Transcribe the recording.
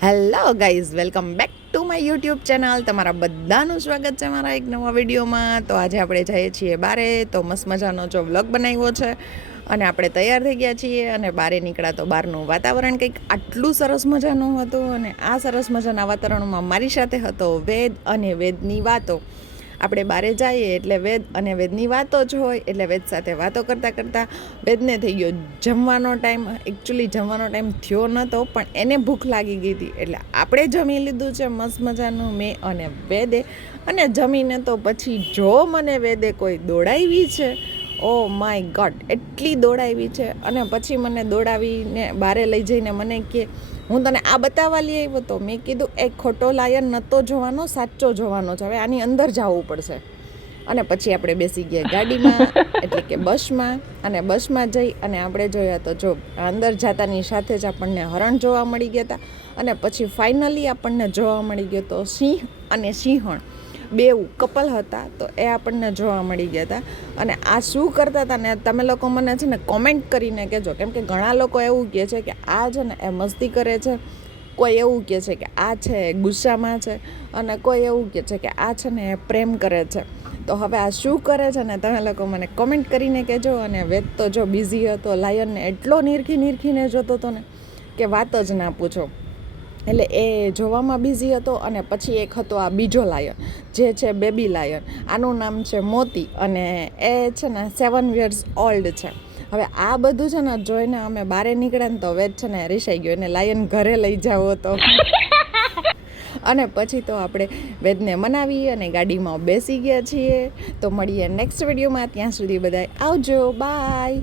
Hello guys, welcome back to my YouTube channel. તમારા બધાનું સ્વાગત છે મારા એક નવા વિડીયોમાં. તો આજે આપણે જઈએ છીએ બારે, તો મસ્ત મજાનો જો વ્લોગ બનાવ્યો છે અને આપણે તૈયાર થઈ ગયા છીએ અને બારે નીકળ્યા. તો બહારનું વાતાવરણ કંઈક આટલું સરસ મજાનું હતું અને આ સરસ મજાના વાતાવરણમાં મારી સાથે હતો વેદ અને વેદની વાતો. આપણે બહારે જઈએ એટલે વેદ અને વેદની વાતો જ હોય, એટલે વેદ સાથે વાતો કરતાં કરતાં વેદને થઈ ગયો જમવાનો ટાઈમ. એકચ્યુઅલી જમવાનો ટાઈમ થયો નહોતો, પણ એને ભૂખ લાગી ગઈ હતી એટલે આપણે જમી લીધું છે મસ્ત મજાનું, મેં અને વેદે. અને જમીને તો પછી જો મને વેદે કોઈ દોડાવી છે, ઓ માય ગોડ, એટલી દોડાવી છે. અને પછી મને દોડાવીને બારે લઈ જઈને મને કે હું તને આ બતાવવા લઈ આવ્યો. તો મેં કીધું એ ખોટો લાયન નહોતો જોવાનો, સાચો જોવાનો છે, હવે આની અંદર જવું પડશે. અને પછી આપણે બેસી ગયા ગાડીમાં, એટલે કે બસમાં. અને બસમાં જઈ અને આપણે જોયા તો જો અંદર જતાની સાથે જ આપણને હરણ જોવા મળી ગયા હતા. અને પછી ફાઇનલી આપણને જોવા મળી ગયો તો સિંહ અને સિંહણ, બેઉ કપલ હતા, તો એ આપણને જોવા મળી ગયા હતા. અને આ શું કરતા હતા ને તમે લોકો મને છે ને કોમેન્ટ કરીને કહેજો, કેમ કે ઘણા લોકો એવું કહે છે કે આ છે ને એ મસ્તી કરે છે, કોઈ એવું કહે છે કે આ છે એ ગુસ્સામાં છે, અને કોઈ એવું કહે છે કે આ છે ને એ પ્રેમ કરે છે. તો હવે આ શું કરે છે ને તમે લોકો મને કોમેન્ટ કરીને કહેજો. અને વેદ તો જો બિઝી હતો, લાયનને એટલો નીરખીને જોતો હતો ને કે વાત જ ના પૂછો. એટલે એ જોવામાં બિઝી હતો. અને પછી એક હતો આ બીજો લાયન, જે છે બેબી લાયન. આનું નામ છે મોતી અને એ છે ને 7 years ઓલ્ડ છે. હવે આ બધું છે ને જોઈને અમે બહાર નીકળ્યા ને તો વેદ છે ને રિસાઈ ગયો, એને લાયન ઘરે લઈ જાવ હતો. અને પછી તો આપણે વેદને મનાવી અને ગાડીમાં બેસી ગયા છીએ. તો મળીએ નેક્સ્ટ વિડીયોમાં, ત્યાં સુધી બધાય આવજો, બાય.